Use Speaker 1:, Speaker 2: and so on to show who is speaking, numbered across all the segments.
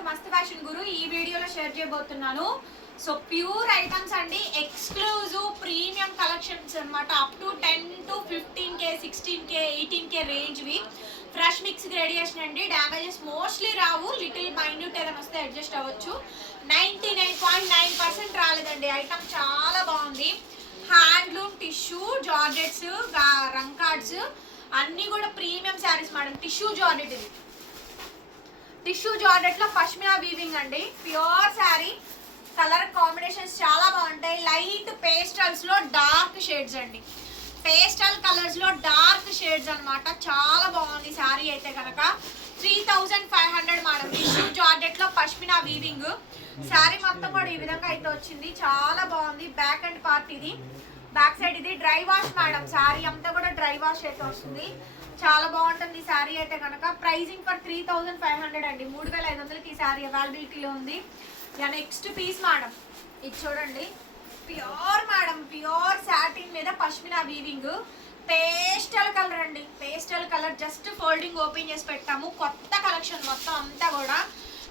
Speaker 1: To Mast fashion గురు ఈ వీడియోలో షేర్ చేయబోతున్నాను. సో ప్యూర్ ఐటమ్స్ అండి ఎక్స్క్లూజివ్ ప్రీమియం కలెక్షన్స్ అనమాట up to ten to fifteen K sixteen K eighteen K రేంజ్వి. Fresh mix gradation అండి damages mostly రావు లిటిల్ మైన్యూట్ ఏదైనా వస్తే అడ్జస్ట్ అవ్వచ్చు. Ninety nine point nine percent రాలేదండి ఐటమ్ చాలా బాగుంది. హ్యాండ్లూమ్ టిష్యూ జార్జెట్స్ రంకార్డ్స్ అన్నీ కూడా premium saris madam tissue georgette ఇది. టిష్యూ జార్డెట్లో పష్మినా వీవింగ్ అండి. ప్యూర్ శారీ కలర్ కాంబినేషన్స్ చాలా బాగుంటాయి. లైట్ పేస్టల్స్లో డార్క్ షేడ్స్ అండి. పేస్టల్ కలర్స్లో డార్క్ షేడ్స్ అన్నమాట. చాలా బాగుంది శారీ అయితే కనుక three thousand five hundred madam tissue జార్జెట్లో pashmina weaving sari మొత్తం కూడా ఈ విధంగా అయితే వచ్చింది. చాలా బాగుంది. బ్యాక్ అండ్ పార్ట్ ఇది. బ్యాక్ సైడ్ ఇది. డ్రై వాష్ మేడం శారీ అంతా కూడా డ్రై వాష్ అయితే వస్తుంది. చాలా బాగుంటుంది శారీ అయితే కనుక. Pricing for three thousand five hundred అండి. మూడు వేల ఐదు వందలకి ఈ శారీ అవైలబిలిటీలో ఉంది. ఇక నెక్స్ట్ పీస్ మేడం ఇది చూడండి. ప్యూర్ మేడం ప్యూర్ శాటిన్ మీద పష్మినా వీవింగ్ పేస్టల్ కలర్ అండి. Pastel colour just folding open చేసి పెట్టాము. కొత్త కలెక్షన్ మొత్తం అంతా కూడా.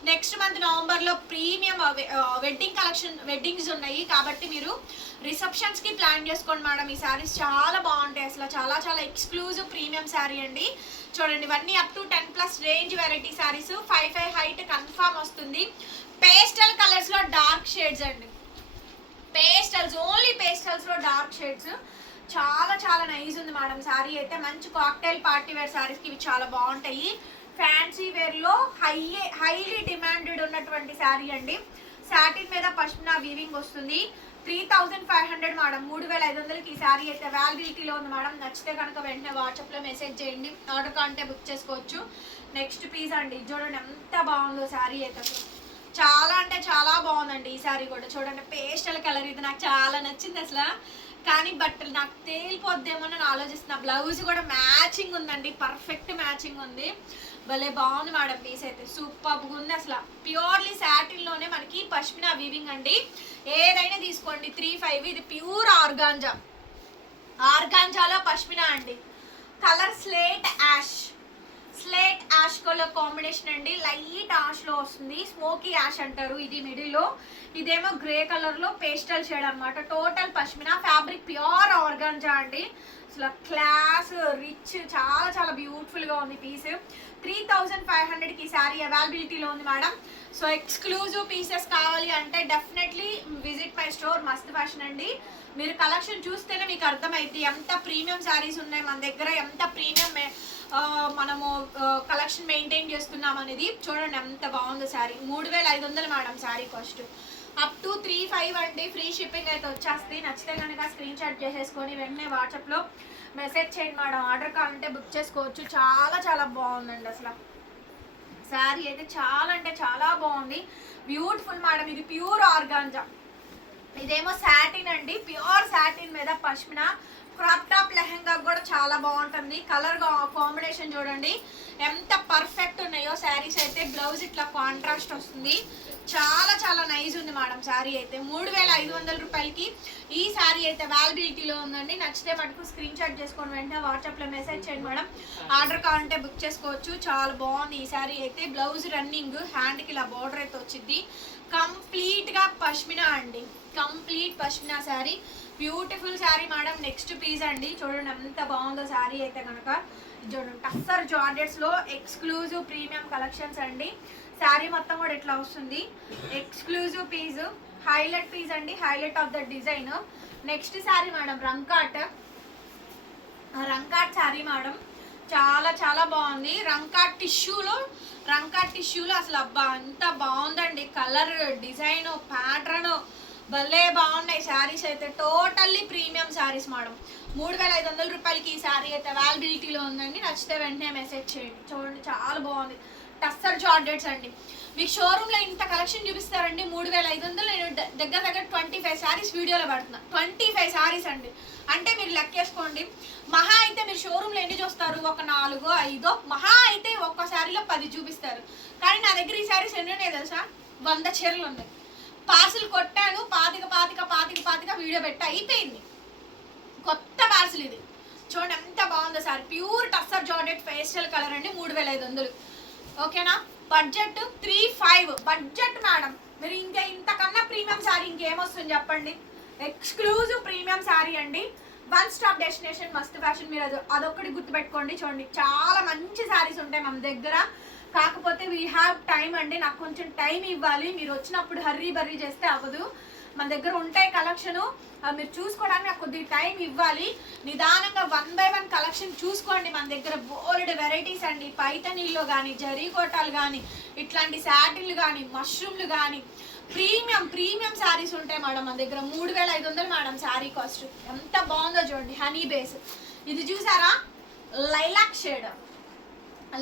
Speaker 1: నెక్స్ట్ మంత్ నవంబర్లో ప్రీమియం వెడ్డింగ్ కలెక్షన్ వెడ్డింగ్స్ ఉన్నాయి. కాబట్టి మీరు రిసెప్షన్స్కి ప్లాన్ చేసుకోండి మేడం ఈ శారీస్ చాలా బాగుంటాయి అసలు. చాలా చాలా ఎక్స్క్లూజివ్ ప్రీమియం శారీ అండి. చూడండి ఇవన్నీ up to ten plus range variety saris five five height confirm వస్తుంది. పేస్టల్ కలర్స్లో డార్క్ షేడ్స్ అండి. పేస్టల్స్ ఓన్లీ పేస్టల్స్లో డార్క్ షేడ్స్ చాలా చాలా నైస్ ఉంది మేడం శారీ అయితే మంచి కాక్టైల్ పార్టీ వేర్ శారీస్కి ఇవి చాలా బాగుంటాయి. ఫ్యాన్సీ వేర్లో హై హైలీ డిమాండెడ్ ఉన్నటువంటి శారీ అండి. సాటిన్ మీద పష్మినా వీవింగ్ వస్తుంది. Three thousand five hundred madam మూడు వేల ఐదు వందలకి ఈ శారీ అయితే అవైలబిలిటీలో ఉంది మేడం. నచ్చితే కనుక వెంటనే వాట్సాప్లో మెసేజ్ చేయండి. ఆర్డర్ కాంటే బుక్ చేసుకోవచ్చు. నెక్స్ట్ పీస్ అండి. చూడండి ఎంత బాగుందో శారీ అయితే అసలు. చాలా అంటే చాలా బాగుందండి ఈ శారీ కూడా. చూడండి పేస్టల్ కలర్ ఇది నాకు చాలా నచ్చింది అసలు. కానీ బట్ నాకు తేలిపోద్దేమో అని ఆలోచిస్తున్నా. బ్లౌజ్ కూడా మ్యాచింగ్ ఉందండి. పర్ఫెక్ట్ మ్యాచింగ్ ఉంది. భలే బాగుంది మేడం పీస్ అయితే. సూపర్గా ఉంది అసలు. ప్యూర్లీ సాటిన్లోనే మనకి పష్మినా వీవింగ్ అండి. ఏదైనా తీసుకోండి. త్రీ ఫైవ్ ఇది ప్యూర్ ఆర్గాంజా. ఆర్గాంజాలో పష్మినా అండి. Colour slate ash slate ash colour combination అండి. లైట్ యాష్లో వస్తుంది. స్మోకీ యాష్ అంటారు ఇది మిడిల్లో ఇదేమో గ్రే కలర్లో పేస్టల్ షేడ్ అనమాట total pashmina fabric pure organza అండి. అసలు క్లాస్ రిచ్ చాలా చాలా బ్యూటిఫుల్గా ఉంది పీస్ త్రీ థౌజండ్ ఫైవ్ హండ్రెడ్కి శారీ అవైలబిలిటీలో ఉంది మేడం. సో ఎక్స్క్లూజివ్ పీసెస్ కావాలి అంటే definitely visit my store Mast Fashion అండి. మీరు కలెక్షన్ చూస్తేనే మీకు అర్థమైంది ఎంత ప్రీమియం శారీస్ ఉన్నాయి మన దగ్గర ఎంత ప్రీమియం మనము కలెక్షన్ మెయింటైన్ చేస్తున్నాం అనేది చూడండి ఎంత బాగుందో శారీ మూడు వేల ఐదు వందలు madam sari cost up to three five అండి. ఫ్రీ షిప్పింగ్ అయితే వచ్చేస్తుంది నచ్చితే కనుక స్క్రీన్ షాట్ చేసేసుకొని వెంటనే వాట్సాప్లో మెసేజ్ చేయండి మేడం. ఆర్డర్ కావాలంటే బుక్ చేసుకోవచ్చు. చాలా చాలా బాగుందండి అసలు. శారీ అయితే చాలా అంటే చాలా బాగుంది. Beautiful madam. ఇది ప్యూర్ ఆర్గాంజా ఇదేమో సాటిన్ అండి. ప్యూర్ సాటిన్ మీద పష్మిన క్రాప్ టాప్ లెహంగా కూడా చాలా బాగుంటుంది. కలర్ కాంబినేషన్ చూడండి. ఎంత పర్ఫెక్ట్ ఉన్నాయో శారీస్ అయితే బ్లౌజ్ ఇట్లా కాంట్రాస్ట్ వస్తుంది. చాలా చాలా నైజ్ ఉంది మేడం శారీ అయితే. మూడు వేల ఐదు వందల రూపాయలకి ఈ శారీ అయితే అవైలబిలిటీలో ఉందండి. నచ్చితే మటుకు స్క్రీన్ షాట్ చేసుకొని వెంటనే వాట్సాప్లో మెసేజ్ చేయండి మేడం ఆర్డర్ కావాలంటే బుక్ చేసుకోవచ్చు. చాలా బాగుంది ఈ శారీ అయితే. బ్లౌజ్ రన్నింగ్ హ్యాండ్కి ఇలా బార్డర్ అయితే వచ్చింది. కంప్లీట్గా పష్మినా అండి. Complete pashmina sari. Beautiful sari madam next piece అండి. చూడండి ఎంత బాగుందో శారీ అయితే కనుక చూడండి టస్సర్ జార్జెట్స్లో ఎక్స్క్లూజివ్ ప్రీమియం కలెక్షన్స్ అండి. శారీ మొత్తం కూడా ఇట్లా వస్తుంది. ఎక్స్క్లూజివ్ పీస్ హైలైట్ పీస్ అండి. Highlight of the design next sari madam rangkat rangkat sari madam చాలా చాలా బాగుంది. రంకాట్ టిష్యూలో రంకాట్ టిష్యూలో అసలు అబ్బా అంత బాగుందండి. కలర్ డిజైన్ ప్యాటర్న్ భలే బాగున్నాయి శారీస్ అయితే. టోటల్లీ ప్రీమియం శారీస్ మేడం మూడు వేల ఐదు వందల రూపాయలకి ఈ శారీ అయితే అవైలబిలిటీలో ఉందండి. నచ్చితే వెంటనే మెసేజ్ చేయండి. చూడండి చాలా బాగుంది. టస్సర్ జార్డెట్స్ అండి. మీకు షోరూంలో ఇంత కలెక్షన్ చూపిస్తారండి. మూడు వేల ఐదు వందలు నేను ద- దగ్గర దగ్గర ట్వంటీ ఫైవ్ శారీస్ వీడియోలో పడుతున్నా. ట్వంటీ ఫైవ్ శారీస్ అండి. అంటే మీరు లెక్కేసుకోండి. మహా అయితే మీరు షోరూంలో ఎన్ని చూస్తారు? ఒక నాలుగో ఐదో. మహా అయితే ఒక్క శారీలో పది చూపిస్తారు. కానీ నా దగ్గర ఈ శారీస్ ఎన్ని ఉన్నాయి తెలుసా? వంద చీరలు ఉన్నాయి. పార్సిల్ కొట్టాను పాతిక పాతిక పాతిక పాతిక వీడియో పెట్టి అయిపోయింది. కొత్త పార్సిల్ ఇది. చూడండి ఎంత బాగుందో sir. Pure tussar jaded facial colour అండి మూడు వేల ఐదు వందలు. ఓకేనా? Budget three five. Budget madam మీరు ఇంకా ఇంతకన్నా ప్రీమియం శారీ ఇంకేమొస్తుంది చెప్పండి? ఎక్స్క్లూజివ్ ప్రీమియం శారీ అండి. వన్ స్టాప్ డెస్టినేషన్ మస్త్ ఫ్యాషన్ మీరు అది అదొక్కటి గుర్తుపెట్టుకోండి. చూడండి చాలా మంచి శారీస్ ఉంటాయి మన దగ్గర. కాకపోతే వీ హ్యావ్ టైం అండి. నాకు కొంచెం టైం ఇవ్వాలి. మీరు వచ్చినప్పుడు హర్రీ బర్రీ చేస్తే అవ్వదు. మన దగ్గర ఉంటాయి కలెక్షను మీరు చూసుకోవడానికి నాకు కొద్దిగా టైం ఇవ్వాలి. నిదానంగా వన్ బై వన్ కలెక్షన్ చూసుకోండి. మన దగ్గర బోల్డ్ వెరైటీస్ అండి. పైతనీల్లో కానీ జరీ కోటాలు కానీ ఇట్లాంటి శాటిల్ కానీ మష్రూమ్లు కానీ ప్రీమియం ప్రీమియం శారీస్ ఉంటాయి మేడం మన దగ్గర. మూడు వేల ఐదు వందలు మేడం శారీ కాస్ట్ ఎంత బాగుందో చూడండి. హనీ బేస్ ఇది చూసారా? Lilac shade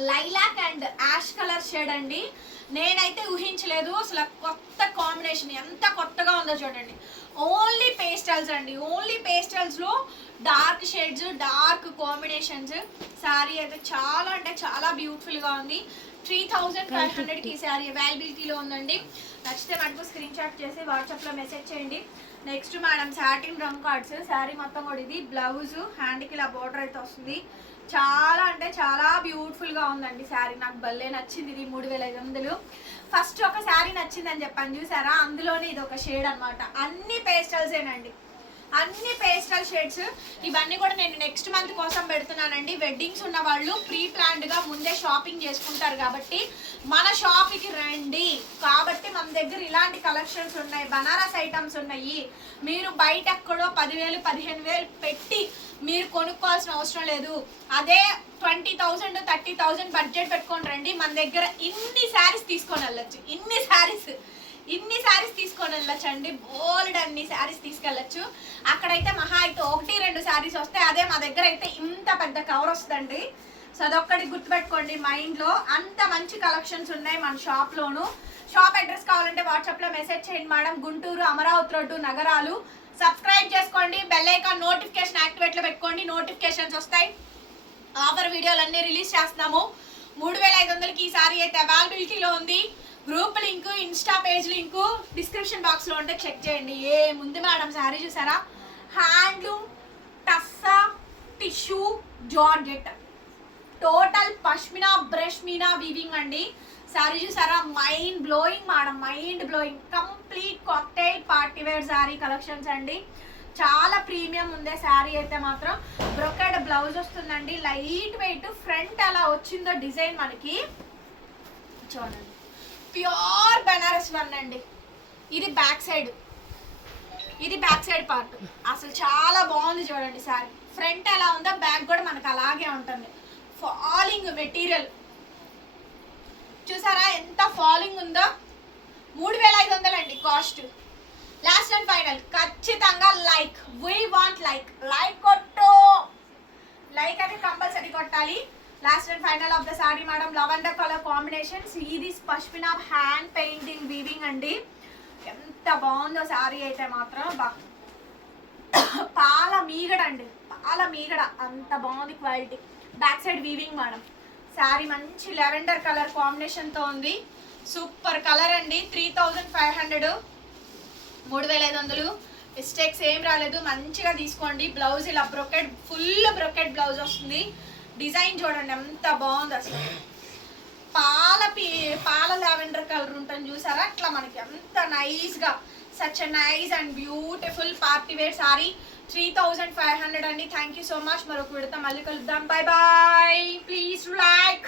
Speaker 1: lilac and ash colour shade అండి. నేనైతే ఊహించలేదు అసలు కొత్త కాంబినేషన్ ఎంత కొత్తగా ఉందో చూడండి. ఓన్లీ పేస్టల్స్ అండి only పేస్టల్స్లో dark shades dark combinations. Sari అయితే చాలా అంటే చాలా బ్యూటిఫుల్గా ఉంది. త్రీ థౌజండ్ ఫైవ్ హండ్రెడ్కి శారీ అవైలబిలిటీలో ఉందండి. నచ్చితే మనకు స్క్రీన్ షాట్ చేసి వాట్సాప్లో మెసేజ్ చేయండి. నెక్స్ట్ మేడం సాటిన్ రంగ్ కార్డ్స్ శారీ మొత్తం కూడా ఇది. బ్లౌజ్ హ్యాండ్కి ఇలా బార్డర్ అయితే వస్తుంది. చాలా అంటే చాలా బ్యూటిఫుల్గా ఉందండి శారీ. నాకు భలే నచ్చింది ఇది మూడు వేల ఐదు వందలు. ఫస్ట్ ఒక శారీ నచ్చిందని చెప్పాను చూసారా? అందులోనే ఇది ఒక షేడ్ అన్నమాట. అన్ని పేస్టల్సేనండి అన్ని పేస్టల్ షేడ్స్ ఇవన్నీ కూడా నేను నెక్స్ట్ మంత్ కోసం పెడుతున్నానండి. వెడ్డింగ్స్ ఉన్న వాళ్ళు ప్రీ ప్లాన్డ్గా ముందే షాపింగ్ చేసుకుంటారు కాబట్టి మన షాప్కి రండి. కాబట్టి మన దగ్గర ఇలాంటి కలెక్షన్స్ ఉన్నాయి బనారస్ ఐటమ్స్ ఉన్నాయి. మీరు బయట ఎక్కడో పదివేలు పదిహేను వేలు పెట్టి మీరు కొనుక్కోవాల్సిన అవసరం లేదు. అదే twenty thousand thirty thousand budget పెట్టుకొని రండి. మన దగ్గర ఇన్ని శారీస్ తీసుకొని వెళ్ళొచ్చు. ఇన్ని శారీస్ ఇన్ని శారీస్ తీసుకొని వెళ్ళొచ్చు అండి బోల్డ్ అన్ని శారీస్ తీసుకెళ్ళచ్చు. అక్కడైతే మహా అయితే ఒకటి రెండు శారీస్ వస్తాయి. అదే మా దగ్గర అయితే ఇంత పెద్ద కవర్ వస్తుందండి. సో అదొక్కటి గుర్తుపెట్టుకోండి మైండ్లో అంత మంచి కలెక్షన్స్ ఉన్నాయి మన షాప్లోను. షాప్ అడ్రస్ కావాలంటే వాట్సాప్లో మెసేజ్ చేయండి మేడం. గుంటూరు అమరావతి రోడ్డు నగరాలు. సబ్స్క్రైబ్ చేసుకోండి బెల్ ఐకాన్ నోటిఫికేషన్ యాక్టివేట్లో పెట్టుకోండి నోటిఫికేషన్స్ వస్తాయి. ఆఫర్ వీడియోలు రిలీజ్ చేస్తున్నాము. మూడు వేల ఐదు వందలకి ఈ సారీ అయితే అవైలబిలిటీలో ఉంది. Group link insta page link description బాక్స్లో ఉంటే చెక్ చేయండి. ఏ ముందు మేడం శారీ చూసారా? Handloom tussar tissue georgette. Total pashmina brush meena weaving అండి. సారీ చూసారా? Mind blowing madam mind blowing complete cocktail party wear collections అండి. చాలా ప్రీమియం ఉందే శారీ అయితే మాత్రం. బ్రొకెడ్ బ్లౌజ్ వస్తుందండి. లైట్ వెయిట్ ఫ్రంట్ అలా వచ్చిందో డిజైన్ మనకి. చూడండి. ప్యూర్ బెనారస్ వన్ అండి. ఇది బ్యాక్ సైడ్ ఇది బ్యాక్ సైడ్ పార్ట్ అసలు చాలా బాగుంది చూడండి సారీ ఫ్రంట్ ఎలా ఉందో బ్యాక్ కూడా మనకు అలాగే ఉంటుంది. ఫాలింగ్ మెటీరియల్ చూసారా ఎంత ఫాలింగ్ ఉందో? మూడు వేల ఐదు వందలు అండి కాస్ట్ లాస్ట్ అండ్ ఫైనల్ ఖచ్చితంగా like we want like like కొట్టు. లైక్ అయితే కంపల్సరీ కొట్టాలి. Last and final of the sari madam lavender colour combinations ఇది పష్మినా హ్యాండ్ పెయింటింగ్ వీవింగ్ అండి. ఎంత బాగుందో సారీ అయితే మాత్రం. బా. పాల మీగడ అండి. పాల మీగడ. అంత బాగుంది quality back side weaving madam. Sari మంచి లెవెండర్ కలర్ కాంబినేషన్తో ఉంది. సూపర్ కలర్ అండి. Three thousand five hundred. మూడు వేల ఐదు వందలు. మిస్టేక్స్ ఏం రాలేదు. మంచిగా తీసుకోండి. బ్లౌజ్ ఇలా బ్రొకెట్ ఫుల్ బ్రొకెట్ బ్లౌజ్ వస్తుంది. డిజైన్ చూడండి ఎంత బాగుంది అసలు. పాల పీ పాల లావెండర్ కలర్ ఉంటుంది చూసారా? అట్లా మనకి ఎంత నైస్గా such nice and beautiful party wear sari three thousand five hundred అండి. థ్యాంక్ యూ సో మచ్ మరొక విడత మళ్ళీ కలుద్దాం. Bye bye please like